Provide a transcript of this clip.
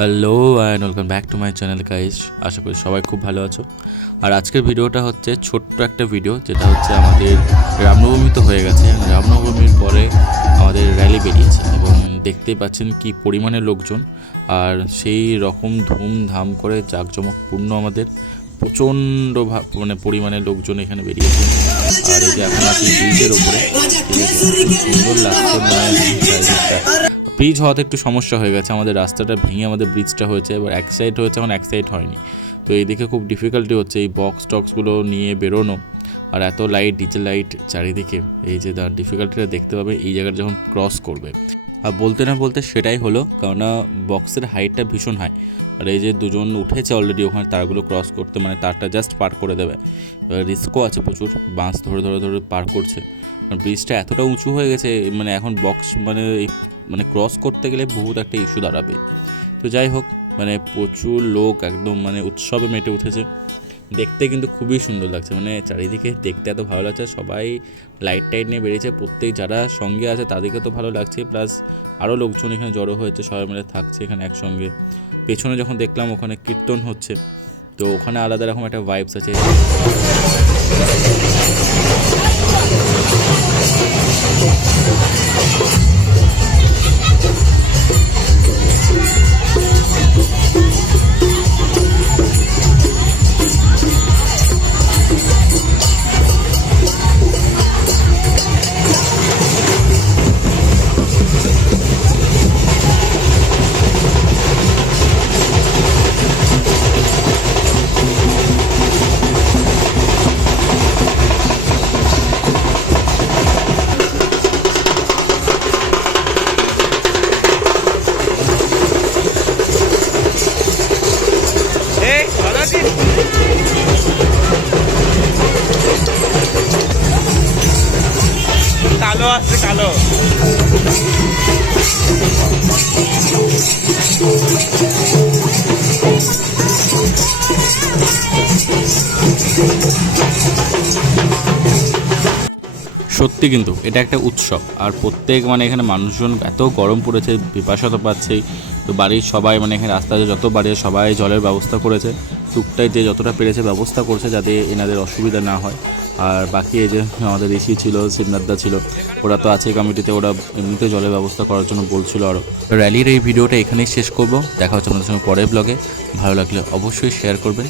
Hello and welcome back to my channel guys. আশা করি সবাই খুব ভালো আছো। আর আজকের ভিডিওটা হচ্ছে ছোট্ট একটা ভিডিও, যেটা হচ্ছে আমাদের রামনবমী তো হয়ে গেছে। রামনবমীর পরে আমাদের র্যালি বেরিয়েছে এবং দেখতেই পাচ্ছেন কি পরিমাণে লোকজন, আর সেই রকম ধুমধাম করে জাঁকজমকপূর্ণ আমাদের প্রচণ্ড পরিমাণে লোকজন এখানে বেরিয়েছে। আর এই যে এখন আছি ব্রিজের ওপরে, ঠিক আছে, সুন্দর লাগছে। ব্রিজ হওয়াতে একটু সমস্যা হয়ে গেছে, আমাদের রাস্তাটা ভেঙে আমাদের ব্রিজটা হয়েছে, এবার এক সাইড হয়েছে, এখন এক সাইড হয়নি। তো এইদিকে খুব ডিফিকাল্টি হচ্ছে এই বক্স টক্সগুলো নিয়ে বেরোনো, আর এত লাইট, ডিজেল লাইট চারিদিকে। এই যে তার ডিফিকাল্টিটা দেখতে পাবে এই জায়গাটা যখন ক্রস করবে। আর বলতে না বলতে সেটাই হলো, কেননা বক্সের হাইটটা ভীষণ হাই। আর এই যে দুজন উঠেছে অলরেডি ওখানে তারগুলো ক্রস করতে, মানে তারটা জাস্ট পার করে দেবে। রিস্কও আছে প্রচুর, বাঁশ ধরে ধরে ধরে পার করছে, কারণ ব্রিজটা এতটা উঁচু হয়ে গেছে। মানে এখন বক্স মানে ক্রস করতে গেলে বহুত একটা ইস্যু দাঁড়াবে। তো যাই হোক, মানে প্রচুর লোক একদম মানে উৎসবে মেতে উঠেছে। দেখতে কিন্তু খুবই সুন্দর লাগছে, মানে চারিদিকে দেখতে এত ভালো লাগছে। সবাই লাইট টাইট নিয়ে বেরিয়েছে, প্রত্যেক যারা সঙ্গে আছে তাদেরকে তো ভালো লাগছে, প্লাস আরও লোকজন এখানে জড়ো হয়েছে, সবাই মিলে থাকছে এখানে একসঙ্গে। পেছনে যখন দেখলাম ওখানে কীর্তন হচ্ছে, তো ওখানে আলাদা রকম একটা ভাইবস আছে। কালো আসছে, কালো সত্যি কিন্তু এটা একটা উৎসব। আর প্রত্যেক মানে এখানে মানুষজন, এত গরম পড়েছে, পিপাসা তো পাচ্ছেই। তো বাড়ির সবাই মানে এখানে রাস্তায় যত বাড়ি সবাই জলের ব্যবস্থা করেছে, টুকটাই যে যতটা পেরেছে ব্যবস্থা করছে, যাতে এনাদের অসুবিধা না হয়। আর বাকি এই যে আমাদের ঋষি ছিল, শিবনাথদা ছিল, ওরা তো আছে কমিটিতে, ওরা এমনিতে জলের ব্যবস্থা করার জন্য বলছিল। আরও র্যালির এই ভিডিওটা এখানেই শেষ করব। দেখা হচ্ছে আপনাদের সঙ্গে পরের ব্লগে। ভালো লাগলে অবশ্যই শেয়ার করবেন।